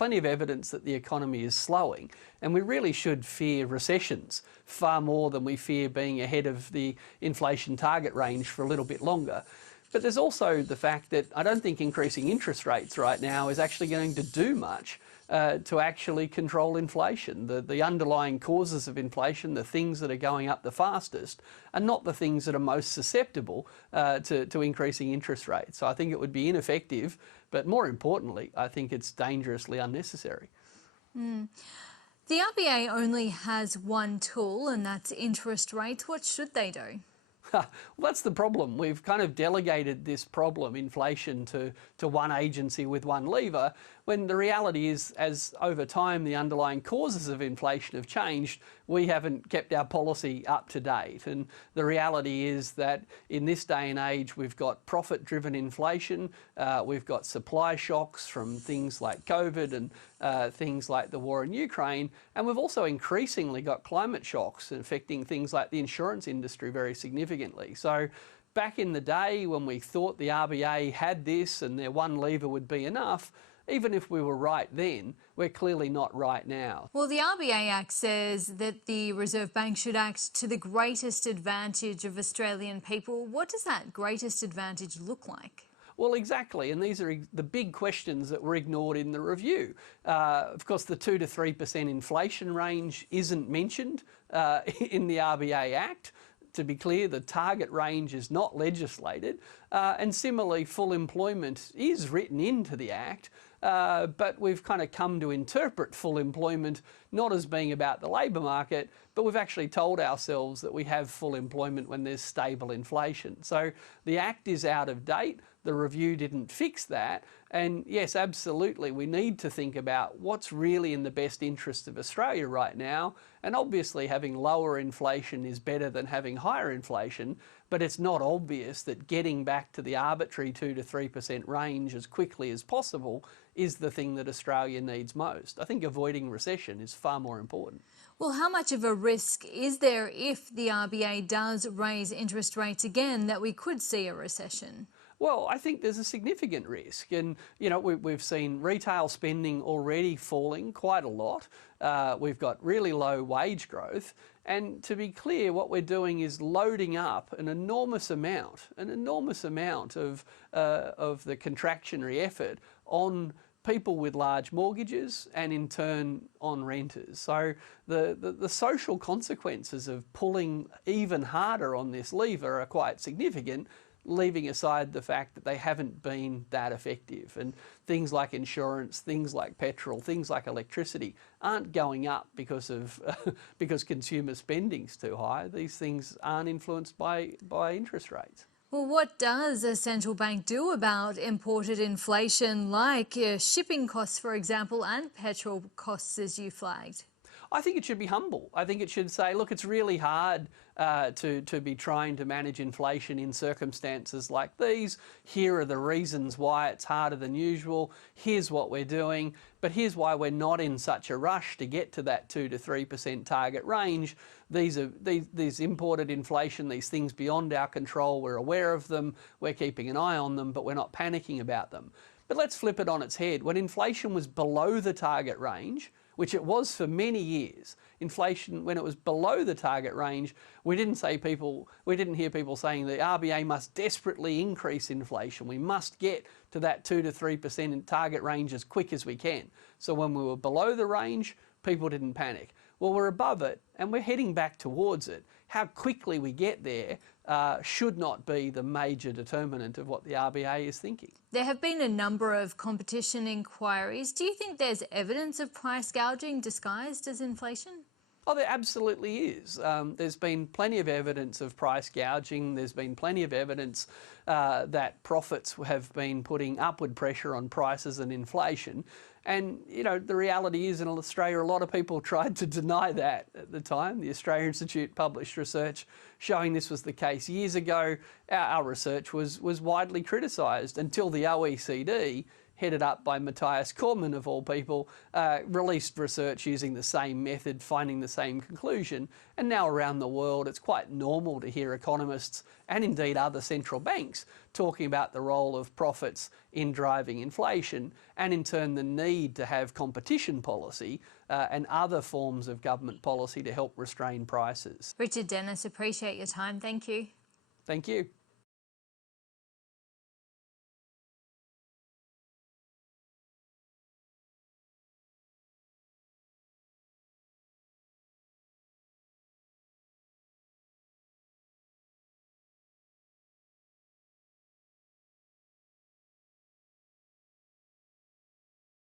plenty of evidence that the economy is slowing, and we really should fear recessions far more than we fear being ahead of the inflation target range for a little bit longer. But there's also the fact that I don't think increasing interest rates right now is actually going to do much to actually control inflation. The underlying causes of inflation, the things that are going up the fastest, are not the things that are most susceptible to increasing interest rates. So I think it would be ineffective, but more importantly, I think it's dangerously unnecessary. The RBA only has one tool, and that's interest rates. What should they do? Well, that's the problem. We've kind of delegated this problem, inflation, to one agency with one lever, when the reality is, as over time the underlying causes of inflation have changed, we haven't kept our policy up to date. And the reality is that in this day and age, we've got profit-driven inflation, we've got supply shocks from things like COVID and things like the war in Ukraine, and we've also increasingly got climate shocks affecting things like the insurance industry very significantly. So back in the day when we thought the RBA had this and their one lever would be enough, even if we were right then, we're clearly not right now. Well, the RBA Act says that the Reserve Bank should act to the greatest advantage of Australian people. What does that greatest advantage look like? Well, exactly, and these are the big questions that were ignored in the review. Of course, the 2 to 3% inflation range isn't mentioned in the RBA Act. To be clear, the target range is not legislated, and similarly, full employment is written into the Act, but we've kind of come to interpret full employment not as being about the labour market, but we've actually told ourselves that we have full employment when there's stable inflation. So the Act is out of date. The review didn't fix that. And yes, absolutely, we need to think about what's really in the best interest of Australia right now. And obviously having lower inflation is better than having higher inflation, but it's not obvious that getting back to the arbitrary 2 to 3% range as quickly as possible is the thing that Australia needs most. I think avoiding recession is far more important. Well, how much of a risk is there if the RBA does raise interest rates again that we could see a recession? Well, I think there's a significant risk, and we've seen retail spending already falling quite a lot. We've got really low wage growth, and to be clear, what we're doing is loading up an enormous amount of the contractionary effort on people with large mortgages and in turn on renters. So the social consequences of pulling even harder on this lever are quite significant, leaving aside the fact that they haven't been that effective. And things like insurance, things like petrol, things like electricity aren't going up because consumer spending's too high. These things aren't influenced by interest rates. Well, what does a central bank do about imported inflation like shipping costs, for example, and petrol costs, as you flagged? I think it should be humble. I think it should say, look, it's really hard to be trying to manage inflation in circumstances like these. Here are the reasons why it's harder than usual. Here's what we're doing. But here's why we're not in such a rush to get to that 2 to 3% target range. These imported inflation, these things beyond our control, we're aware of them, we're keeping an eye on them, but we're not panicking about them. But let's flip it on its head. When inflation was below the target range, which it was for many years, inflation, when it was below the target range, we didn't hear people saying the RBA must desperately increase inflation. We must get to that 2 to 3% target range as quick as we can. So when we were below the range, people didn't panic. Well, we're above it and we're heading back towards it. How quickly we get there should not be the major determinant of what the RBA is thinking. There have been a number of competition inquiries. Do you think there's evidence of price gouging disguised as inflation? Oh, there absolutely is. There's been plenty of evidence of price gouging. There's been plenty of evidence that profits have been putting upward pressure on prices and inflation. And, the reality is in Australia, a lot of people tried to deny that at the time. The Australia Institute published research showing this was the case years ago. Our research was widely criticised until the OECD headed up by Matthias Cormann of all people, released research using the same method, finding the same conclusion. And now around the world, it's quite normal to hear economists and indeed other central banks talking about the role of profits in driving inflation, and in turn the need to have competition policy and other forms of government policy to help restrain prices. Richard Dennis, appreciate your time. Thank you. Thank you.